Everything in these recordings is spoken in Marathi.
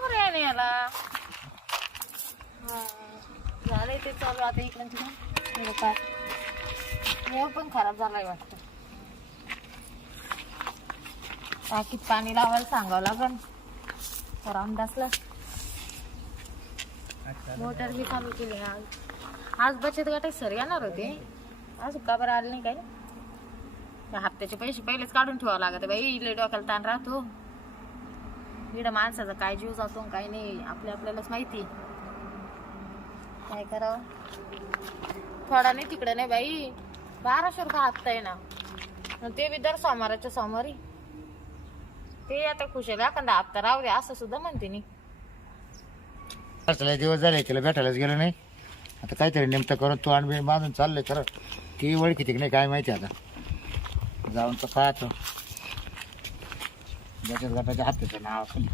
बरं आहे ना याला. झालंय ते चालू आता इकडून तिकडून. काय मेव पण खराब झालाय वाटतं. टाकीत पाणी लावायला सांगावं लागल रामदासला. मोटर बी चालू केली आज. आज बचत गटात सर येणार होते. आज का बरं आले नाही काय. त्या हप्त्याचे पैसे पहिलेच काढून ठेवावं लागत बाई. लय डोक्याला ताण राहतो. इकडं माणसाचा काय जीव जातो काय नाही आपल्यालाच माहिती. काय करावं. थोडा नाही तिकडे नाही बाई. 1200 रुपये हप्ता आहे ना. ते बी दर सोमवाराच्या सोमवारी. ते आता खुश आहे एखादा हप्ता राहू दे असं सुद्धा म्हणते नी. दिवस झाले तिला भेटायलाच गेलो नाही. आता काहीतरी नेमतं करून तू आणि बांधून चाललंय खरं. ती ओळखी की नाही काय माहिती. आता जाऊन तर पाहतो बचत गटाच्या हप्त्याचं नाव खाली.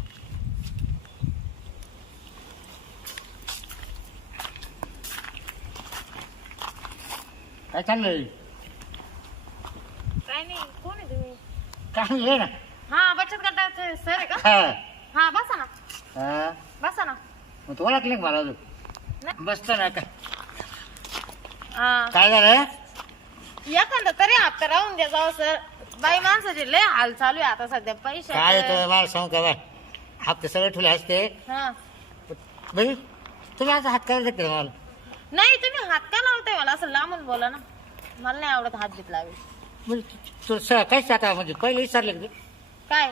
काय चाललंय. काय नाही. कोण आहे तुम्ही. काय ये ना. हा बचत गटाचे सर आहे का. हा. हा बसा ना. हा. बसा ना. मग तू ओळखले का मला अजून. नाही. बसतो ना का. हा. काय झालं. एखादा तरी हप्ता राहून द्या जाऊ सर. बाई माणसाचे लय हाल चालू आहे आता सध्या पैसे. काय येतं मला सांगू का बा. हप्ते सगळे ठेवले असते. हा. बाई तुम्ही आता हात काय देते मला. नाही तुम्ही हात का लावताय मला असं लांबून बोला ना. मला नाही आवडत हात बीत लावे. म्हणजे तू काहीच आता म्हणजे पहिले विचारले का. काय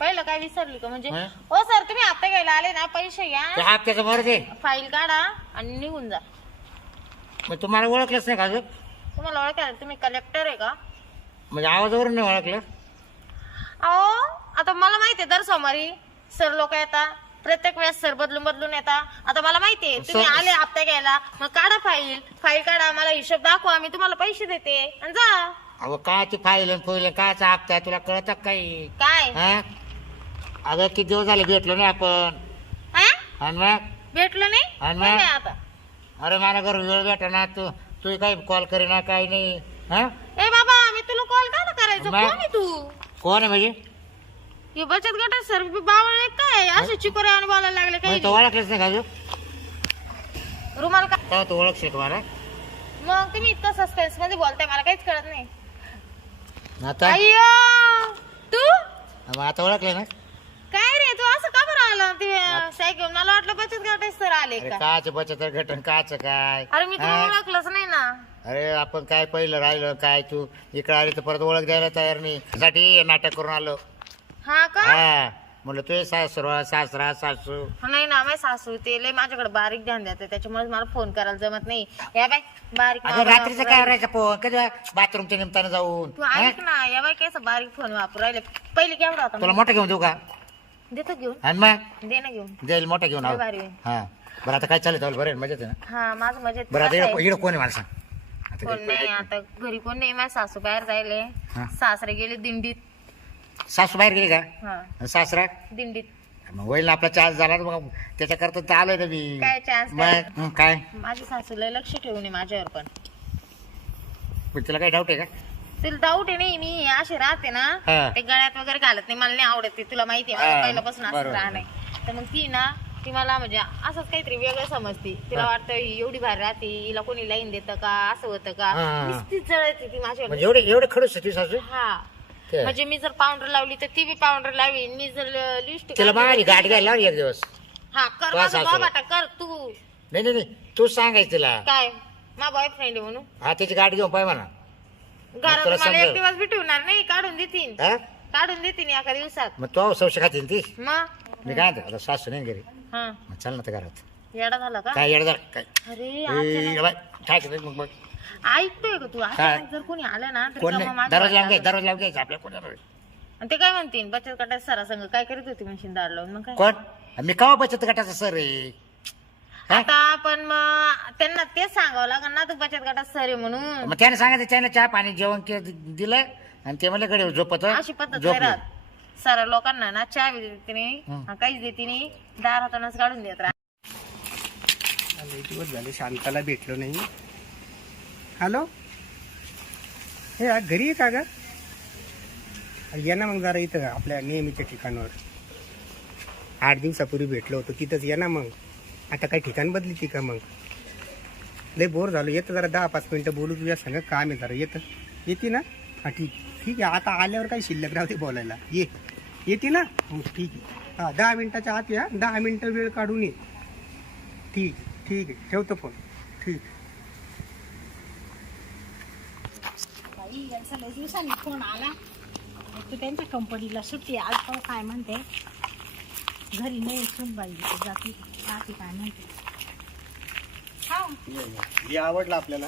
पहिलं काय विसरली का म्हणजे. हा? हो सर तुम्ही हप्ता घ्यायला आले ना पैसे घ्या. ते हप्त्याचं बरं दे. फाईल काढा आणि निघून जा. मग तुम्हाला ओळखलंच नाही का अजून. तुम्हाला ओळखायला तुम्ही कलेक्टर आहे का. म्हणजे आवाजावरून नाही ओळखलं. अहो आता मला माहितीये दर सोमवारी सर लोक येतात. प्रत्येक वेळेस सर बदलून येतात. आता मला माहितीये तुम्ही आले हप्ता घ्यायला. मग काढा फाईल काढा मला हिशोब दाखवा. मी तुम्हाला पैसे देते आणि जा. अहो कायची फाईल फुईल कायचा हप्ता तुला कळत काही. काय हा अगं किती दिवस झाले भेटलो नाही आपण. हा? आणि मग भेटलो नाही. आणि कोण मग? आहे आता. अरे मला घरून वेळ भेटा ना. तू काही कॉल करीना काही नाही. हा ए बाबा मी तुला कॉल का करायचं. मग? कोण आहे तू. कोण आहे म्हणजे. हे बचत गटात सर बावळ काय असे चिकोरे आणि बोलायला लागले म्हणजे काही तो ओळखलंच नाही का अजून. रुमाल का. तेव्हा तू ओळखशील तुम्हाला. मग तुम्ही इतकं सस्पेन्स मध्ये बोलताय मला काहीच कळत नाही. आता अय्यो तू मग आता ओळखलं ना. काय रे तू असं का बरं आला ते सायकल. मला वाटलं बचत गटात सर आले अरे का. काच बचत गठन काच काय. अरे मी तुला हा? ओळखलंच नाही ना. अरे आपण काय पहिलं राहिलं काय. तू इकडे आली तर परत ओळख द्यायला तयार नाही. साठी नाटक करून आलो. हा का. हा म्हणलं तुझे सासरा सासू. नाही ना माझी सासू ते लय माझ्याकडे बारीक ध्यान देते त्याच्यामुळे मला फोन करायला जमत नाही. या बाय बारीक अगं रात्रीचं काय करायचं फोन कधी बाथरूमच्या निमतानं जाऊन. तू ऐक ना या बाय कसं बारीक फोन वापरू राहिले. पहिले केवढा होता. तुला मोठा घेऊन देऊ का. देतो घेऊन. आणि मग दे ना घेऊन. जाईल मोठा घेऊन आलो. भारी. हा बरं आता काय चालत बरं मजेत आहे ना. हा माझं मजेत. बरं आता इकडं कोण आहे मला सांग. आता कोण नाही आता घरी कोण नाही. माझी सासू बाहेर जायले. हा. सासरे गेले दिंडीत. सासू बाहेर गेली का. हा आणि सासरा दिंडीत. मग होईल ना आपला चान्स झाला ना मग त्याच्याकरता तर आलोय ना मी. काय चान्स. मग काय माझी सासूला लक्ष ठेवून आहे माझ्यावर पण. पण तुला काही डाऊट आहे का. तिला डाऊट आहे नाही. मी अशी राहते ना हा. ते गळ्यात वगैरे घालत नाही. मला नाही आवडत ते तुला माहिती आहे. मला हा, पहिल्यापासून असं बरोबर. राहणं तर मग ती ना ती मला म्हणजे असंच काहीतरी वेगळं समजते. तिला हा. वाटतं ही एवढी भारी राहते हिला कोणी लाईन देतं का असं होतं का. हा. नुसतीच जळते ती माझ्यावर. म्हणजे एवढे खडूस आहे ती सासू. हा ते. म्हणजे मी जर पावडर लावली तर ती बी पावडर लावी. मी जर लिस्ट तिला माझी गाठ घ्यायला लावली एक दिवस. हा कर तुझ्या माझा सासूला. बाबाटा कर तू. नाही तू सांगायचं तिला. काय मा बॉयफ्रेंड आहे म्हणून. हा त्याची गाठ घेऊन पाय म्हणा. घरात तुला मला समजेल. एक दिवस बी ठेवणार नाही. काढून देतील. हा काढून देतील एका दिवसात. मग तो सौश खातील ती. मग मी काय म्हणतो आता सासू नाही घरी. हा मग चल ना तर घरात. येडा झाला का. काय येडदार काय. अरे ए, बाय, काय करते मग ऐकतोय का तू. अचानक जर कोणी आलं ना तर कोण का नाही मग माझं दररोज लावून वाटलं. घ्यायचं दररोज लावून घ्यायचं आपल्या कोणाला. आणि ते काय म्हणतील बचत गटात सरासंग काय करीत होती मशीन दार लावून. मग काय कोण मी कवा बचत गटाचा सर आहे. हा? आता पण मग त्यांना तेच सांगावं लागेल ना तू बचत गटात सर आहे म्हणून. मग त्याने सांगायचं त्याने चहा पाणी जेवण दिलं आणि ते मला कडे झोपत अशी पद्धत नाही राहत. सर लोकांना ना चहा बी देते नाही काहीच देते नाही. दारातूनच काढून देत राहा. दिवस झाले शांताला भेटलो नाही. हॅलो हे घरी आहे का ग. ये ना मग जरा इथं आपल्या नेहमीच्या ठिकाणावर. 8 दिवसापूर्वी भेटलो होतो तिथंच ये ना मग. आता काही ठिकाण बदली ती का मग? लय बोर झालो. येतं जरा 10-5 मिनिटं बोलू तुझ्या सांग काम आहे जरा. येते ना? हा ठीक ठीक आहे. आता आल्यावर काही शिल्लक राहते बोलायला. येते ना? हो ठीक आहे. हां 10 मिनिटाच्या आत या. 10 मिनिटं वेळ काढून ये. ठीक ठीक आहे. ठेवतो फोन. ठीक. बाई यांचा लय दिवसांनी फोन आला. तू त्यांच्या कंपनीला सुट्टी आज पाहू काय म्हणते. घरी नाही सून बाई जाती काय म्हणते. हे आवडलं आपल्याला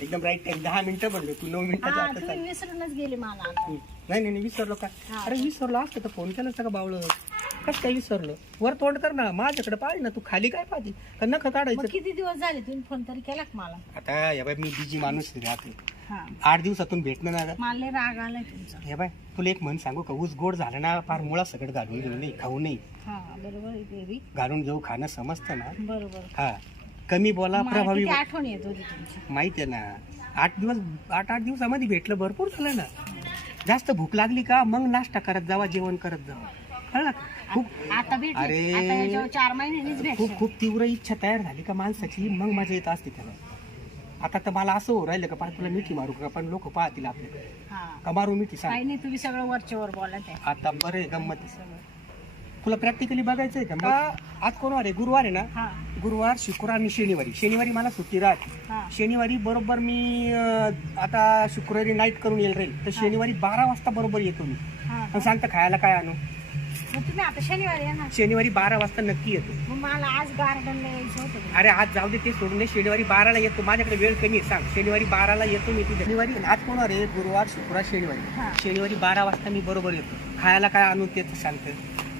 एकदम राईट टाइम. 10 मिनिटं बनले तू 9 मिनिटाच्या हा आत तुम्ही विसरूनच गेले मला आता. नाही विसरलो का? हा. अरे विसरलो असतं तर फोन केला असता का बावळं? कसं काय विसरलो? वर तोंड कर ना. माझ्याकडे पाहिजे ना. तू खाली काय पाहिजे का नख मग काढायचं? किती दिवस झाले तुम्ही फोन तरी केला का मला? आता हे बाय मी बिजी माणूस राहते. हा 8 दिवसातून भेटणं ना. मला लय राग आलाय तुमचा. हे बाय तुला एक म्हण सांगू का? ऊस गोड झालं ना फार मुळा सगळं घालून घेऊ नाही, खाऊ नाही. हा बरोबर आहे देवी. घालून घेऊ खाणं समजतं ना. बरोबर. हा कमी बोला मला प्रभावी. किती आठवण येत होती तुमची. माहिती आहे ना. 8 दिवसामध्ये भेटलं भरपूर झालं ना. जास्त भूक लागली का मग नाश्ता करत जावा, जेवण करत जावा. कळलं का? खूप आता भेटले. अरे. आता याच्यावर 4 महिन्यांनीच खूप भेटले. खूप तीव्र इच्छा तयार झाली का माणसाची मग मजा येत असते त्याला. आता तर मला असं हो राहिलं का पण तुला मिठी मारू का? पण लोक पाहतील आपल्याकडे हा का मारू मिठी सांग. काही नाही तुम्ही सगळं वरच्यावर बोलत आहे. आता बरं आहे गंमत आहे. तुला प्रॅक्टिकली बघायचंय का? आज कोण वार आहे? गुरुवार आहे ना. हा गुरुवार शुक्रवार आणि शनिवारी मला सुट्टी राहते. हा शनिवारी बरोबर मी आता शुक्रवारी नाईट करून येईल राहील तर शनिवारी 12 वाजता बरोबर येतो मी. हा पण सांगता खायला काय आणू? मग तुम्ही आता शनिवारी येणार. शनिवारी 12 वाजता नक्की येतो. मग मला आज गार्डनला यायचं होतं. अरे आज जाऊ दे ते सोडून दे. शनिवारी 12ला येतो. माझ्याकडे वेळ कमी आहे. सांग शनिवारी 12ला येतो मी तिथे. शनिवारी आज कोण आहे? गुरुवार शुक्रवार हा. शनिवारी. शनिवारी 12 वाजता मी बरोबर येतो. खायला काय आणू ते सांगते.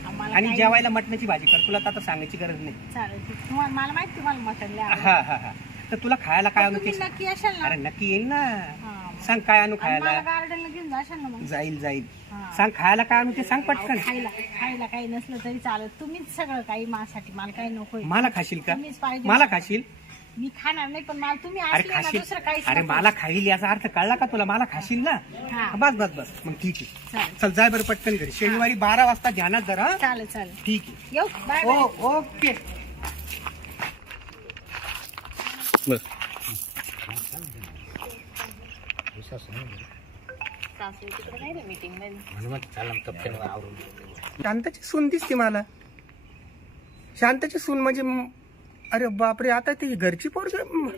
आम्हाला आणि काही- जेवायला मटणाची भाजी कर. तुला तर आता सांगायची गरज नाही. चालेल ठीक. तुम्हाला मला माहिती तुम्हाला मटण लय आवडतं. हा तर तुला खायला काय आणू ते तुम्ही सांग. नक्की असाल ना. अरे नक्की येईल ना. हा. सांग काय आणू आणि मला खायला? गार्डनला घेऊन जाशाल ना मग. जाईल हा. सांग खायला काय आणू ते सांग अहो, पटकन. खायला काही नसलं तरी चालत. तुम्हीच सगळं काही माझ्यासाठी. मला काही नकोय. मला खाशील का? तुम्हीच पाहिजे. मला खाशील? मी खाणार नाही पण मला तुम्ही अरे असले ना खाशील? दुसरं काहीच अरे नको. मला खाईल याचा अर्थ कळला का तुला? मला खाशील ना. हा. बस मग ठीक आहे. चालेल चल जाय बरं पटकन घरी. शनिवारी 12 वाजता ध्यानात जरा. चालेल ठीक आहे. येऊ बाय बाय. ओके. सासू तिकडे नाही रे मीटिंग मध्ये. म्हणून चालला तपकेन आवरून. शांताची सून दिसते मला. शांताची सून म्हणजे अरे बापरे. आता ती घरची पोरग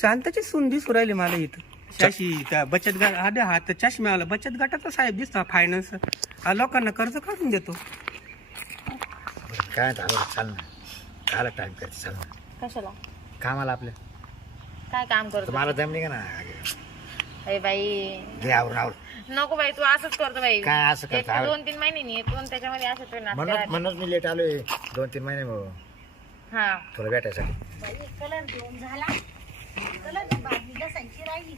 शांताची सून दिसू राहिली मला इथं. शाशी त्या बचत गट. अरे हा तर चष्म्यावाला बचत गटाचा साहेब दिसतो. फायनान्स लोकांना कर्ज काढून देतो. काय आवड चाल ना. काला टाइम करते चाल ना. कशाला? कामाला आपल्या काय काम करतो? तुम्हाला जमली का ना? अरे बाई घे आवरून. नको बाई तू असंच करतो बाई. काय असं करतो? 2-3 महिन्यांनी येतो आणि त्याच्यामध्ये असंच होईल नाटकं. म्हणूनच मी लेट आलोय 2-3 महिने हा तुला भेटायसाठी. बाई, कलर घेऊन झाला. कलर भाजी घासायची राहिली.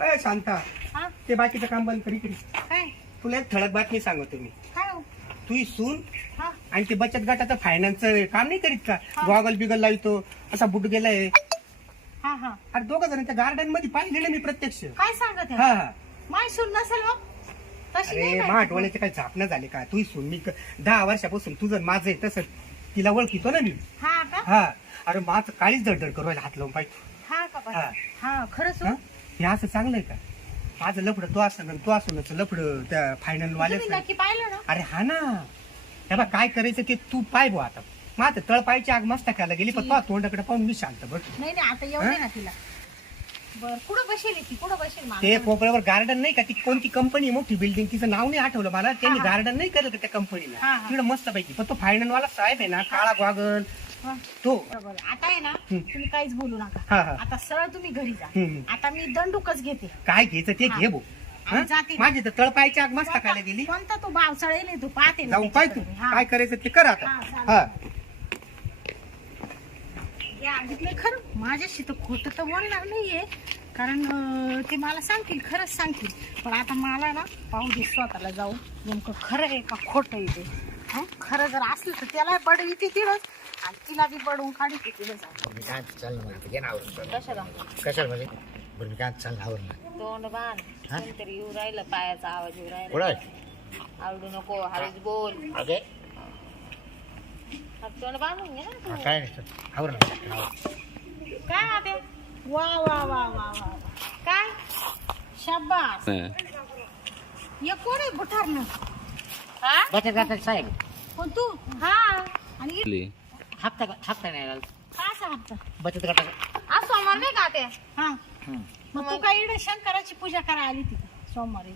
अय शांता हा ते बाकीचं काम बंद करी. काय तुला एक ठळक बातमी सांगतो मी. काय हो? तू ही सून हा आणि ते बचत गटाचं फायनान्स काम नाही करीत का? गॉगल बिगल लावतो असा बुट गेलाय. हा हा अरे दोघं जण त्या गार्डन मध्ये पाहिलेलं मी प्रत्यक्ष. काय सांगत आहे? हा माय सून नसेल हो. तशी नाही अरे बाई. मा डोळ्याचे काही झापणं झाले का? तू सून मी 10 वर्षापासून तुझं माझं आहे तसं तिला ओळखितो ना मी. हा का? हा अरे माझं काळीच धडधड करू राहिला हात लावून पाहिजे. हा का बाई? हा. हा खरंच हो? हा? हे असं चांगलंय का? माझं लफडं तो असं तो असूनच लफडं त्या फायनल तुम्ही वाल्याच. नक्की पाहिलं ना? अरे हा ना. हे बघ काय करायचं ते तू पाय भाऊ आता. माझं तळपायची आग मस्त खायला गेली पण तो तोंडाकडे पाहून मी शांत बस. नाही नाही आता येऊ दे ना तिला. बर कुठं बसेल ती? कुठं बसेल मला? ते कोपऱ्यावर गार्डन नाही का? ती कोणती कंपनी मोठी बिल्डिंग तिचं नाव नाही आठवलं मला. त्यांनी हा. गार्डन नाही केलं का त्या हा, कंपनीला? हा. तिकडे मस्त पैकी. पण तो फायनल वाला साहेब आहे ना काळा गॉगल हा. तो. बरोबर. आता आहे ना हं. तुम्ही काहीच बोलू नका. हा, हा. आता सरळ तुम्ही घरी जा. हं. आता मी दंडूकच घेते. काय घ्यायचं ते घे भाऊ. आणि हा? जाते. माझी तर तळपायची आग मस्त खायला गेली. कोणता तो भाव चढेल तू पाहते ना जाऊन पाय तू त्याच्याकडे. हा. काय करायचं ते कर आता. हा, चालेल. हा हे आगितलंय खरं. माझ्याशी तर खोटं तर बोलणार नाहीये कारण ते मला सांगतील खरंच सांगतील. पण आता मला ना पाहू दे स्वतःला जाऊन नेमकं खरं आहे का खोटं आहे ते. हं? खरं जर असलं तर त्याला बडविते तिळच आणि तिला बी बडवून काढते तिळच. मी काय चाल ना मग आता घे ना आवरून. कशाला? कशाला म्हणजे बरं मी काय चाल ना आवरून. तोंड बांध. हा? कोणतरी येऊ राहिलं पायाचा आवाज येऊ राहिला. कुठं आहे? आवडू नको हळूच बोल. अगे तोंड बांधून घे ना हा, तू. काय नाही चल. आवर ना आवर. काय आते वा वा वा वा वा काय शाबास ये कोण आहे बुठारनं हा बचत गटाचे साहेब पण तू हा आणि हप्ता नाही आला. काय असा हप्ता बचत गटाचा आज सोमवार नाही का ते हा हम्म. मग तू काय इकडे शंकराची पूजा करायला आली ती सोमवारी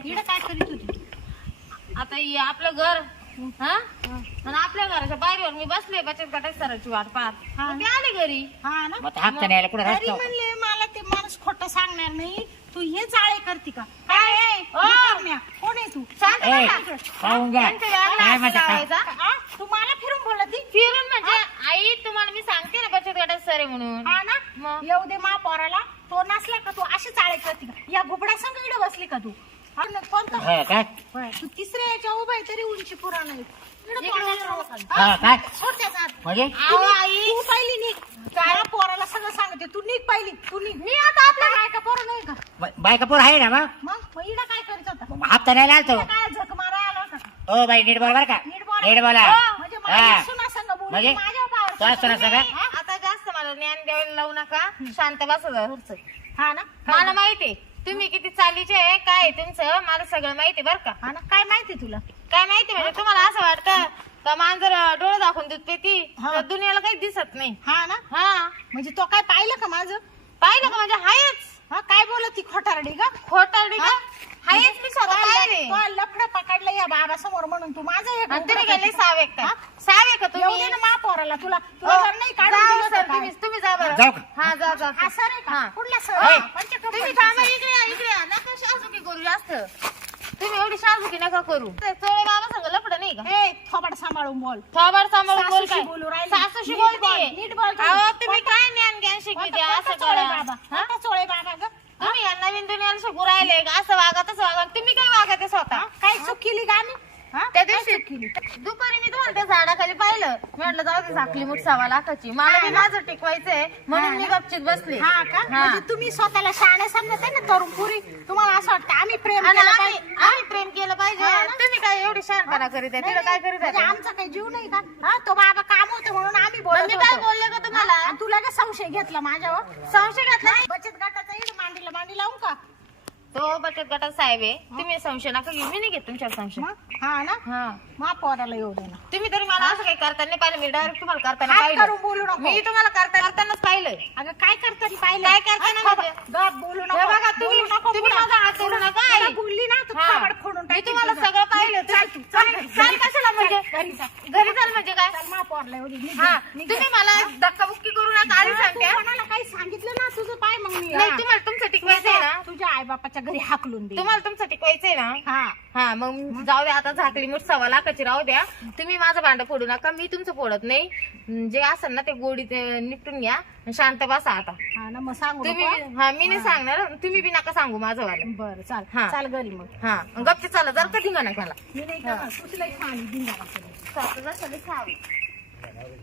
इकडे काय करीत होती आता हे आपलं घर हा आणि आपल्या घराच्या बाहेर मी बसले बचत गटाची सरांची वाट पाहत हा. मग ते आले घरी हा ना मग आता हप्ता नाही आला कुठे तरी रस्ता म्हणले मला ते माणूस खोटं सांगणार नाही तू हे जाळे करते का काय आहे? ओ! बुठारण्या, कोण आहे तू शांत ए, बसा. पाहून घ्या त्यांच्या वेळेला काय हात म्हणते काय लावायचा. हा? तू मला फिरून बोलत ती फिरून म्हणजे आई तुम्हाला मी सांगते ना बचत गटाचे सर आहे म्हणून हा ना मग? येऊ दे मा पोराला तो नसला का तू अशी चाळे करते का या घुबड्या संग इकडे बसली का तू हा ना, कोणता हा काय होय, तू तिसऱ्या याच्या उभा आहे तरी उंची पुरा नाही इकडे इकडे तोंडाला राहा. राहा. हा काय सोड त्याचा हात. म्हणजे अहो, आई तू पाहिली निघ काय पोराला सगळं सांगते तू निघ पाहिली तू निघ मी आता आपल्या काय का पोरं नाही का बायका पोर आहे ना मग मग इडा काय करीत होता मग हप्ता नाही आला तो. इडा काय झक मारा आला होता का? ओ बाई नीट बोल बरं का नीट बोला. नीट बोला म्हणजे हा माझ्या सुना संग बोलून म्हणजे? माझ्या पावर तो असतो ना सगळं आता जास्त मला ज्ञान द्यायला लावू नका शांत बसा घरचं हा ना मला माहितीये तुम्ही किती चालीचे आहे काय आहे तुमचं मला सगळं माहिती बरं का हा ना काय माहिती तुला काय माहिती म्हणजे तुम्हाला असं वाटतं का मांजर डोळे दाखवून दूध पेती हा. तर दुनियाला काही दिसत नाही हा ना हा म्हणजे तो काय पाहिलं का माझं पाहिलं का म्हणजे हायच हा काय बोलत ती खोटारडी का खोटारडी का हा? हायच मी स्वतः पाहिले तो लफडं पकडलं या बाबा समोर म्हणून तू माझं हे आणि तुम्ही उघडं गेले करते. सावे का हा? सावे का येऊ तुम्ही दे ना मा पोराला तुला हो. जर नाही काढून जा दिलं तर सर, काय? तुम्ही जा बरं जाऊ का? हा जा जा हा सर आहे हा. का कुठला ए, सर तुम्ही थांबा इकडे या नका शासुकी करू जास्त तुम्ही एवढी शासुकी नका करू ते चोळे बाबा सांग लपड नाही का ए थोबाड सांभाळून बोल थोबाड सांभाळून बोल सासूशी काय बोलू राहिली. सासूशी नीट बोलते बोल, नीट बोल तुम्ही. अहो तुम्ही कोणता- काय ज्ञान ज्ञान शिकविते कोणता असं चोळे करा बाबा हा? कोणता चोळे बाबा ग तुम्ही या नवीन दुनियाला शिकू राहिले का? असं वागा तसं वागा तुम्ही काय वागा ते स्वतः काय चूक केली का आम्ही हा? त्या काय दिवशी चूक केली दुपारी मी तुम्हाला त्या झाडाखाली पाहिलं म्हटलं जाऊ दे झाकली मुठ 1.25 लाखाची मला बी माझं टिकवायचंय म्हणून मी गपचित बसले हा का हा. म्हणजे तुम्ही स्वतःला शहाणे समजत ना तरुण पुरी तुम्हाला असं वाटतं आम्ही प्रेम आणि केलं आम्ही पाहिजे आम्ही प्रेम केलं पाहिजे हा ना? तुम्ही काय एवढी शहाणपणा करीत आहे तिला काय करीत म्हणजे आहे आमचा काही जीव नाही का हा तो बाबा काम होतं म्हणून आम्ही मग बोलत मी काय होतो. बोलले का तुम्हाला आणि तुला काय संशय घेतला माझ्यावर संशय घातला बचत गटाचा इड मांडीला मांडी लावू का तो बचत गटात साहेब आहे तुम्ही संशय नका घेऊ मी नाही घेत तुमच्यावर संशय मग? हा ना हा मा पोराला येऊ दे ना तुम्ही तरी मला असं काही करताना पाहिलं मी डायरेक्ट तुम्हाला करताना हात पाहिलं करून बोलू नको मी तुम्हाला करतानाच पाहिलंय अगं काय करताना पाहिलं काय करताना हा, म्हणजे? गप बोलू नको हे बघा, तुम्ही- बोलू नको तुम्ही पुढं. माझा हात सोडू नका, आई. पुढं बोलली ना तू हा. थोबाड फोडून मी टाकीन तुम्हाला तुझं. सगळं पाहिलं चाल तू, चाल घरी. चाल कशाला म्हणजे घरी जा. घरी चाल म्हणजे काय चाल मा पोरला एवढी निघ हा घरी. निघ तुम्ही घरी. मला धक्काबुक्की करू नका आधी हा, तू सांगते कोणाला काही सांगितलं ना तुझं पाय मग मी नाही हा. तुम्हाला तुमचं टिकवायचंय ना तुझ्या आई बापाच्या घरी हाकलून दे तुम्हाला तुमचं टिकवायचंय ना हा हा मग जाऊ द्या आता झाकली मूठ 1.25 लाखाची राहू द्या तुम्ही माझं भांड फोडू नका मी तुमचं फोडत नाही जे असेल ना ते गोडी निपटून घ्या शांत बसा आता हा ना मग सांगू तुम्ही नको. हा मी नाही सांगणार तुम्ही बी नका सांगू माझं वालं बरं चाल हा. चाल घरी मग हा गपचे चला जर का धिंगा नका मला मी नाही करणार तुझी लई खाली धिंगाणा करेल. सासू जसं खावी